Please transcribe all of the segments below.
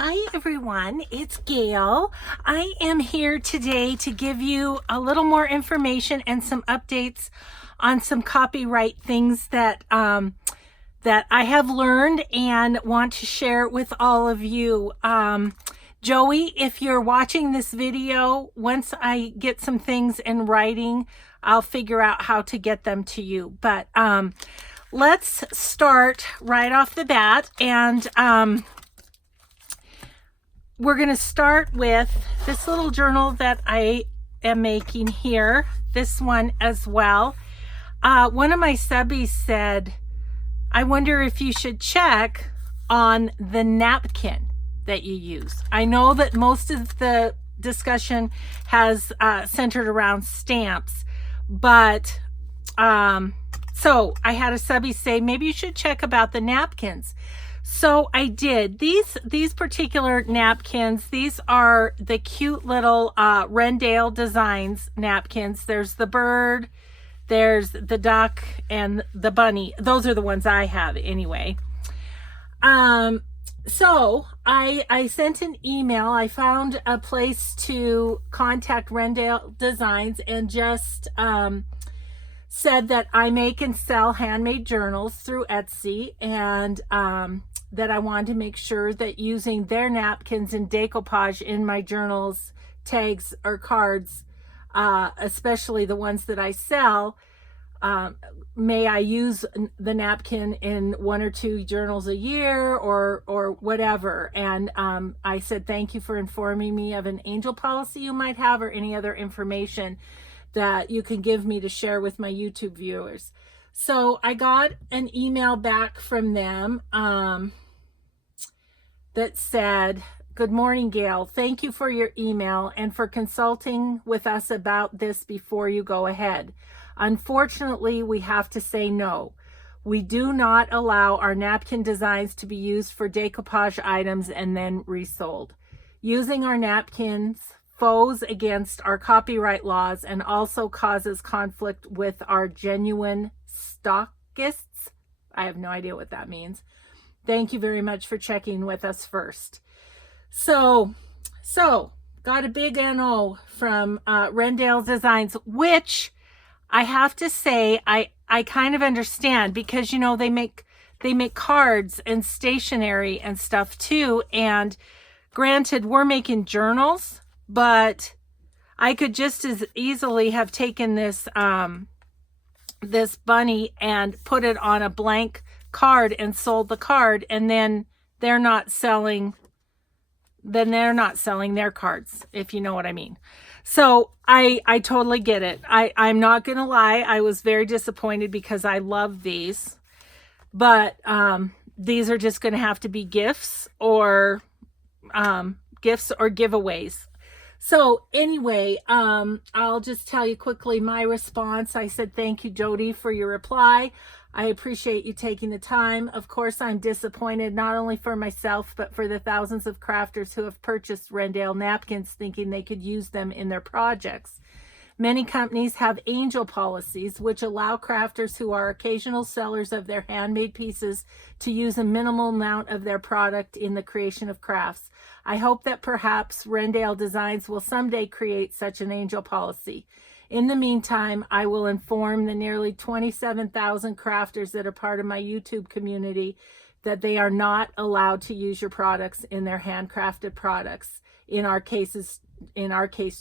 Hi everyone, it's Gayle. I am here today to give you a little more information and some updates on some copyright things that that I have learned and want to share with all of you. Joey, if you're watching this video, once I get some things in writing, I'll figure out how to get them to you. But let's start right off the bat, and we're going to start with this little journal that I am making here, this one as well. One of my subbies said, I wonder if you should check on the napkin that you use. I know that most of the discussion has centered around stamps, but so I had a subby say, maybe you should check about the napkins. So I did. These particular napkins, these are the cute little Ren Dale Designs napkins. There's the bird, there's the duck, and the bunny. Those are the ones I have anyway. So I sent an email. I found a place to contact Ren Dale Designs and just said that I make and sell handmade journals through Etsy, and that I wanted to make sure that using their napkins and decoupage in my journals, tags, or cards, especially the ones that I sell, may I use the napkin in 1 or 2 journals a year or whatever. And I said, thank you for informing me of an angel policy you might have or any other information that you can give me to share with my YouTube viewers. So I got an email back from them that said, good morning, Gayle. Thank you for your email and for consulting with us about this before you go ahead. Unfortunately, we have to say no. We do not allow our napkin designs to be used for decoupage items and then resold. Using our napkins goes against our copyright laws and also causes conflict with our genuine stockists. I have no idea what that means. Thank you very much for checking with us first. So got a big NO from Wrendale Designs, which I have to say I kind of understand, because you know they make cards and stationery and stuff too. And granted, we're making journals, but I could just as easily have taken this this bunny and put it on a blank card and sold the card, and then they're not selling their cards, if you know what I mean. So I totally get it. I'm not gonna lie, I was very disappointed because I love these, but these are just gonna have to be gifts or giveaways. So anyway, I'll just tell you quickly my response. I said, thank you, Jody, for your reply. I appreciate you taking the time. Of course, I'm disappointed, not only for myself, but for the thousands of crafters who have purchased Wrendale napkins thinking they could use them in their projects. Many companies have angel policies, which allow crafters who are occasional sellers of their handmade pieces to use a minimal amount of their product in the creation of crafts. I hope that perhaps Wrendale Designs will someday create such an angel policy. In the meantime, I will inform the nearly 27,000 crafters that are part of my YouTube community that they are not allowed to use your products in their handcrafted products, in our case,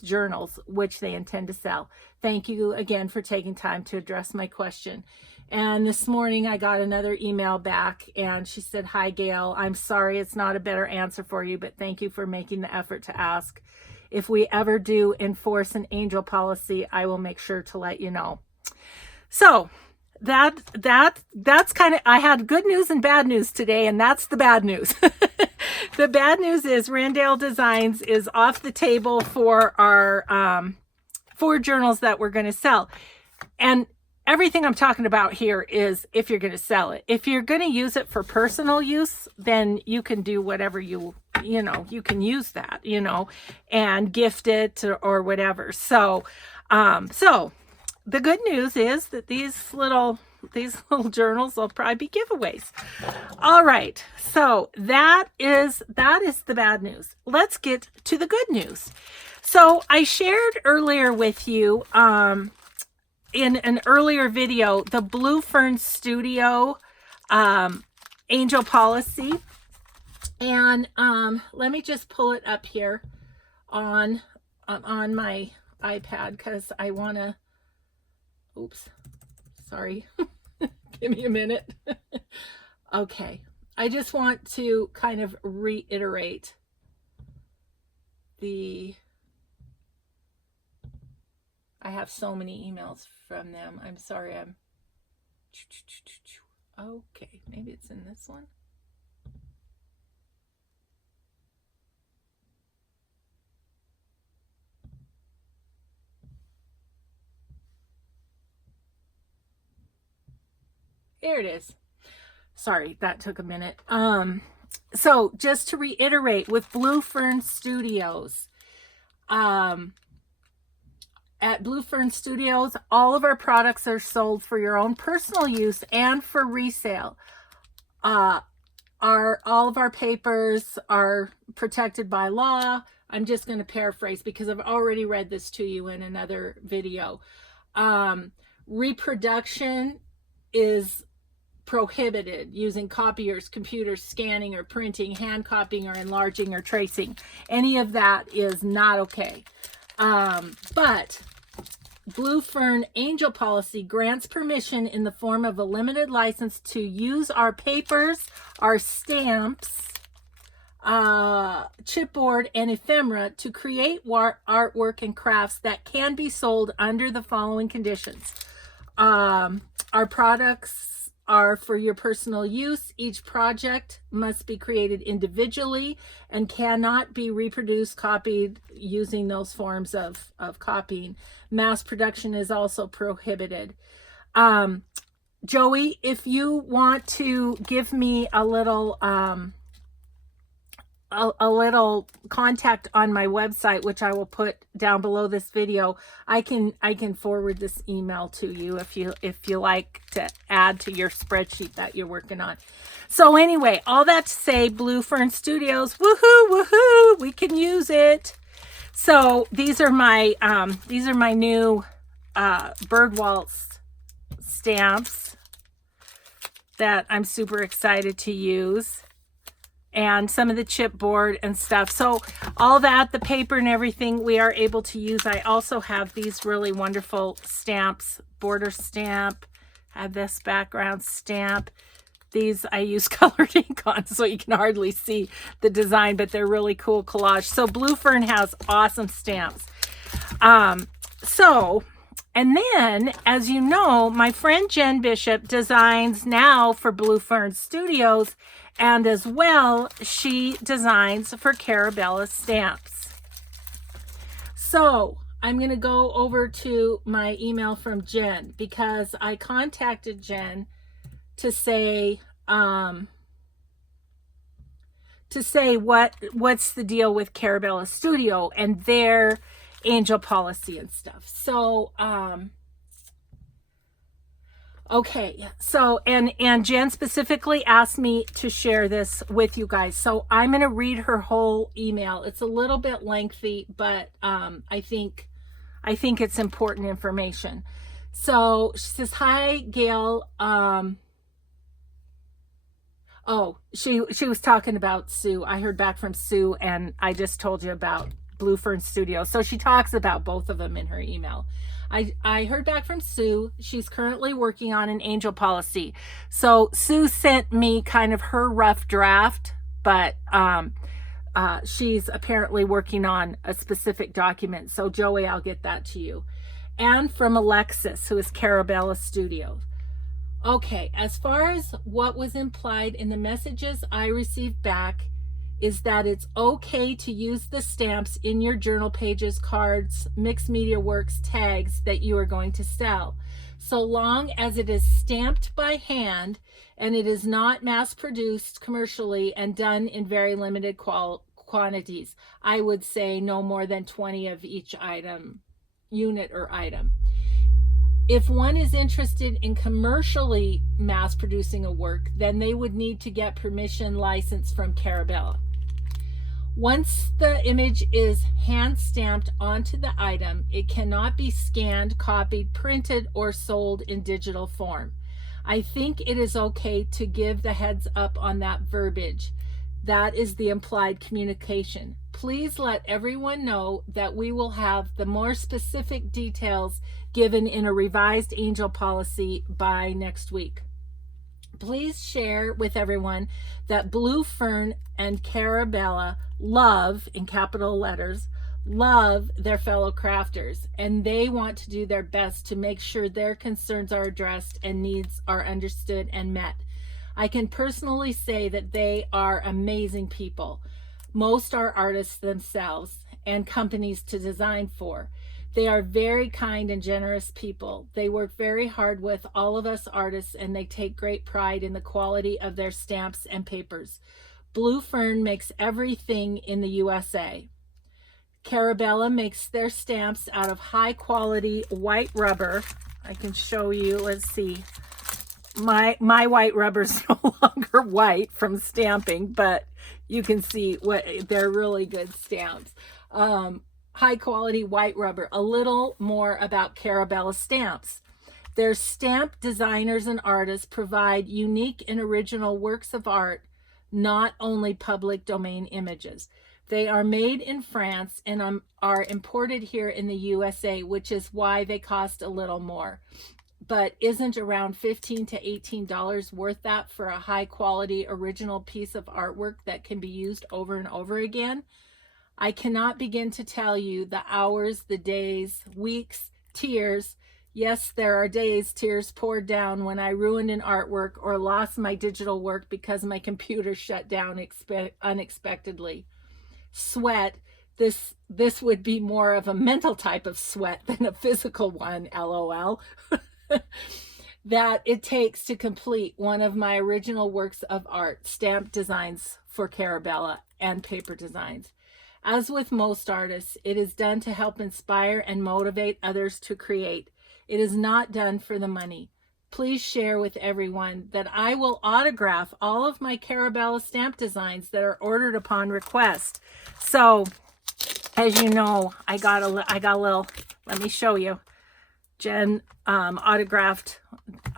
journals, which they intend to sell. Thank you again for taking time to address my question. And this morning I got another email back, and she said, hi, Gayle. I'm sorry it's not a better answer for you, but thank you for making the effort to ask. If we ever do enforce an angel policy, I will make sure to let you know. So that's kind of, I had good news and bad news today, and that's the bad news. The bad news is Wrendale Designs is off the table for our 4 journals that we're going to sell. And everything I'm talking about here is if you're going to sell it. If you're going to use it for personal use, then you can do whatever you can use that, and gift it or whatever. So the good news is that these little these little journals will probably be giveaways. All right, so that is the bad news. Let's get to the good news. So I shared earlier with you in an earlier video the Blue Fern Studio angel policy, and let me just pull it up here on my iPad because I want to. Oops, sorry. Give me a minute. Okay, I just want to kind of reiterate I have so many emails from them. I'm sorry. Okay, maybe it's in this one. There it is. Sorry, that took a minute. So just to reiterate, with Blue Fern Studios, at Blue Fern Studios, all of our products are sold for your own personal use and for resale. All of our papers are protected by law. I'm just going to paraphrase because I've already read this to you in another video. Reproduction is prohibited using copiers, computers, scanning or printing, hand copying or enlarging or tracing. Any of that is not okay. But Blue Fern Angel Policy grants permission in the form of a limited license to use our papers, our stamps, chipboard, and ephemera to create artwork and crafts that can be sold under the following conditions. Our products are for your personal use. Each project must be created individually and cannot be reproduced, copied using those forms of copying. Mass production is also prohibited. Joey, if you want to give me a little contact on my website, which I will put down below this video, I can forward this email to you if you like to add to your spreadsheet that you're working on. So anyway, all that to say, Blue Fern Studios, woohoo, we can use it. So these are my new bird waltz stamps that I'm super excited to use. And some of the chipboard and stuff. So all that, the paper and everything, we are able to use. I also have these really wonderful stamps, border stamp, have this background stamp. These I use colored ink on, so you can hardly see the design, but they're really cool collage. So Blue Fern has awesome stamps. And then, as you know, my friend Jen Bishop designs now for Blue Fern Studios, and as well, she designs for Cara Bella stamps. So I'm going to go over to my email from Jen because I contacted Jen to say what's the deal with Cara Bella Studio and their angel policy and stuff. So okay, so and Jen specifically asked me to share this with you guys, so I'm going to read her whole email. It's a little bit lengthy, but I think it's important information. So she says, "Hi, Gayle." Oh, she was talking about Sue. I heard back from Sue, and I just told you about Blue Fern Studio. So she talks about both of them in her email. I heard back from Sue. She's currently working on an angel policy. So Sue sent me kind of her rough draft, but she's apparently working on a specific document. So Joey, I'll get that to you. And from Alexis, who is Cara Bella Studio. Okay, as far as what was implied in the messages I received back is that it's okay to use the stamps in your journal pages, cards, mixed media works, tags that you are going to sell, so long as it is stamped by hand and it is not mass produced commercially and done in very limited quantities. I would say no more than 20 of each item, unit or item. If one is interested in commercially mass producing a work, then they would need to get permission license from Carabelle. Once the image is hand stamped onto the item, it cannot be scanned, copied, printed, or sold in digital form. I think it is okay to give the heads up on that verbiage. That is the implied communication. Please let everyone know that we will have the more specific details given in a revised angel policy by next week. Please share with everyone that Blue Fern and Cara Bella love, in capital letters, love their fellow crafters, and they want to do their best to make sure their concerns are addressed and needs are understood and met. I can personally say that they are amazing people. Most are artists themselves and companies to design for. They are very kind and generous people. They work very hard with all of us artists, and they take great pride in the quality of their stamps and papers. Blue Fern makes everything in the USA. Carabella makes their stamps out of high quality white rubber. I can show you, let's see. My white rubber is no longer white from stamping, but you can see what they're really good stamps. High quality white rubber. A little more about Carabella stamps. Their stamp designers and artists provide unique and original works of art, not only public domain images. They are made in France and are imported here in the USA, which is why they cost a little more. But isn't around $15 to $18 worth that for a high quality original piece of artwork that can be used over and over again? I cannot begin to tell you the hours, the days, weeks, tears. Yes, there are days tears poured down when I ruined an artwork or lost my digital work because my computer shut down unexpectedly. Sweat. This would be more of a mental type of sweat than a physical one, LOL. That it takes to complete one of my original works of art, stamp designs for Carabella and paper designs. As with most artists, it is done to help inspire and motivate others to create. It is not done for the money. Please share with everyone that I will autograph all of my Carabella stamp designs that are ordered upon request. So, as you know, I got a little, let me show you. Jen autographed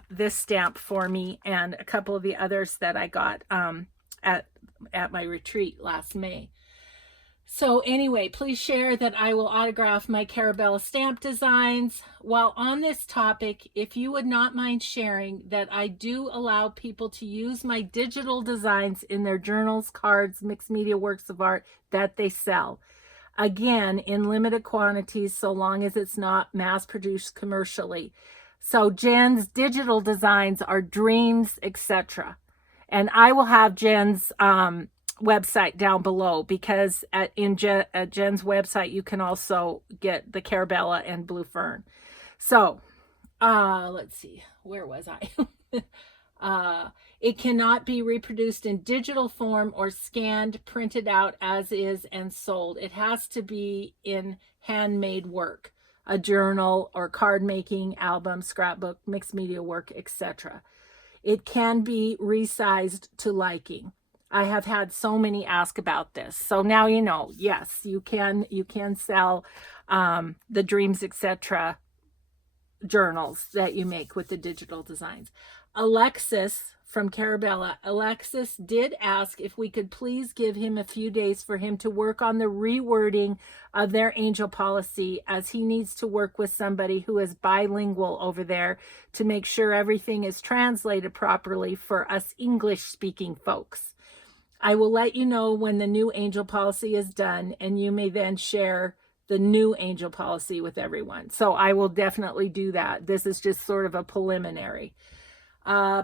this stamp for me and a couple of the others that I got at my retreat last May. So anyway, please share that I will autograph my Carabella stamp designs. While on this topic, if you would not mind sharing that I do allow people to use my digital designs in their journals, cards, mixed media works of art that they sell. Again, in limited quantities, so long as it's not mass produced commercially. So Jen's digital designs are dreams, etc. And I will have Jen's website down below, because at Jen's website you can also get the Carabella and Blue Fern. So let's see, where was I? It cannot be reproduced in digital form or scanned, printed out as is, and sold. It has to be in handmade work, a journal or card making, album, scrapbook, mixed media work, etc. It can be resized to liking. I have had so many ask about this. So now you know, yes, you can sell the Dreams, etc. journals that you make with the digital designs. Alexis from Carabella, Alexis did ask if we could please give him a few days for him to work on the rewording of their angel policy, as he needs to work with somebody who is bilingual over there to make sure everything is translated properly for us English-speaking folks. I will let you know when the new angel policy is done, and you may then share the new angel policy with everyone. So I will definitely do that. This is just sort of a preliminary.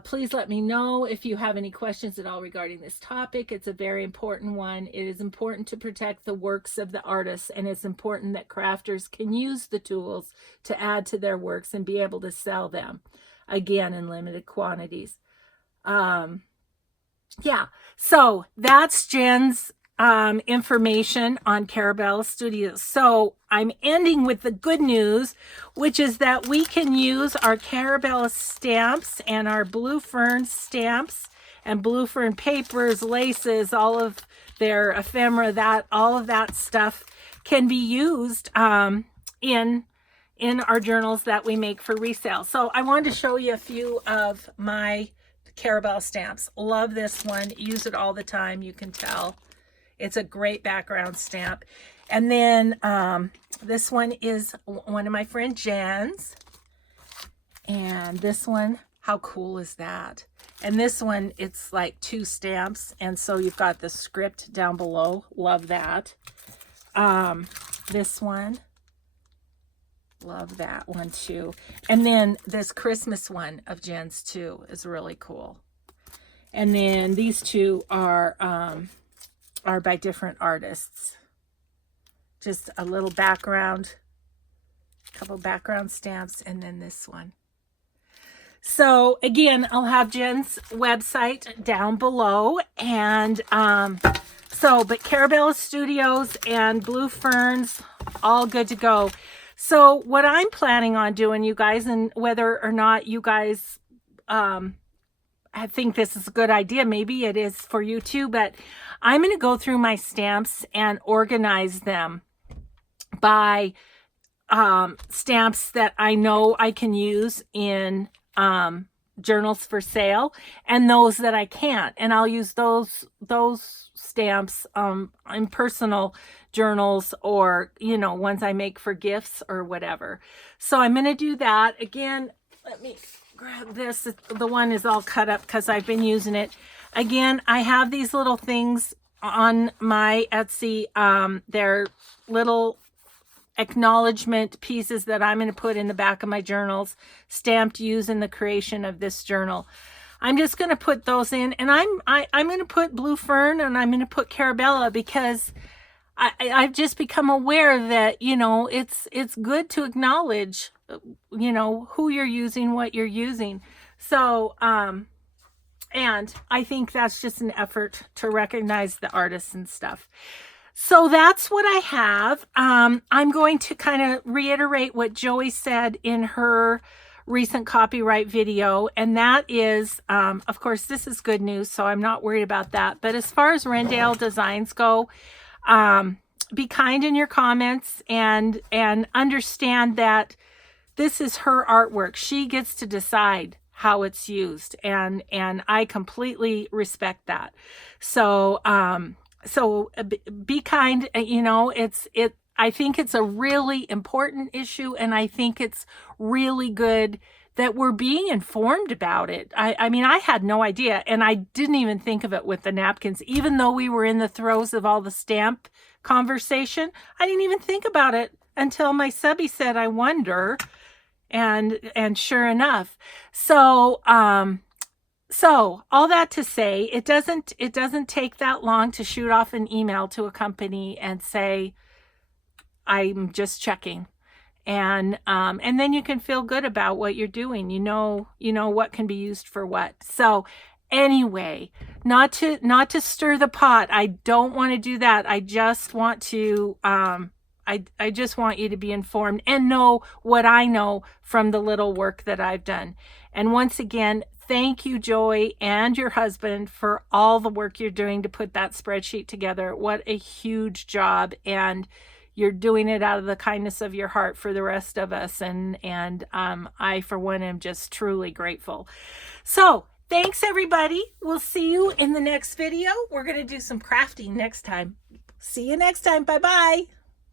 Please let me know if you have any questions at all regarding this topic. It's a very important one. It is important to protect the works of the artists, and it's important that crafters can use the tools to add to their works and be able to sell them, again, in limited quantities. Yeah, so that's Jen's information on Carabelle Studios. So I'm ending with the good news, which is that we can use our Carabelle stamps and our Blue Fern stamps and Blue Fern papers, laces, all of their ephemera, that all of that stuff can be used in our journals that we make for resale. So I wanted to show you a few of my Carabelle stamps. Love this one. Use it all the time. You can tell. It's a great background stamp. And then this one is one of my friend Jen's. And this one, how cool is that? And this one, it's like 2 stamps. And so you've got the script down below. Love that. This one. Love that one too. And then this Christmas one of Jen's too is really cool. And then these two are by different artists. Just a little background, couple background stamps, and then this one. So again, I'll have Jen's website down below. And but Carabelle Studios and Blue Ferns, all good to go. So what I'm planning on doing, you guys, and whether or not you guys I think this is a good idea, maybe it is for you too, but I'm going to go through my stamps and organize them by stamps that I know I can use in journals for sale, and those that I can't. And I'll use those stamps in personal journals, or, you know, ones I make for gifts or whatever. So I'm going to do that. Again, let me grab this. The one is all cut up because I've been using it. Again, I have these little things on my Etsy. They're little acknowledgement pieces that I'm going to put in the back of my journals, stamped, used in the creation of this journal. I'm just going to put those in, and I'm going to put Blue Fern, and I'm going to put Cara Bella, because I've just become aware that, you know, it's good to acknowledge, you know, who you're using, what you're using. So, and I think that's just an effort to recognize the artists and stuff. So that's what I have. I'm going to kind of reiterate what Joey said in her recent copyright video, and that is, of course, this is good news, so I'm not worried about that. But as far as Wrendale designs go, be kind in your comments, and understand that this is her artwork. She gets to decide how it's used, and I completely respect that. So be kind. You know, I think it's a really important issue, and I think it's really good that we're being informed about it. I mean, I had no idea, and I didn't even think of it with the napkins. Even though we were in the throes of all the stamp conversation, I didn't even think about it until my subby said, I wonder, and sure enough. So all that to say, it doesn't take that long to shoot off an email to a company and say, I'm just checking. And then you can feel good about what you're doing. You know what can be used for what. So anyway, not to stir the pot. I don't want to do that. I just want to, I just want you to be informed and know what I know from the little work that I've done. And once again, thank you, Joey, and your husband, for all the work you're doing to put that spreadsheet together. What a huge job. And you're doing it out of the kindness of your heart for the rest of us. And I, for one, am just truly grateful. So thanks, everybody. We'll see you in the next video. We're going to do some crafting next time. See you next time. Bye-bye.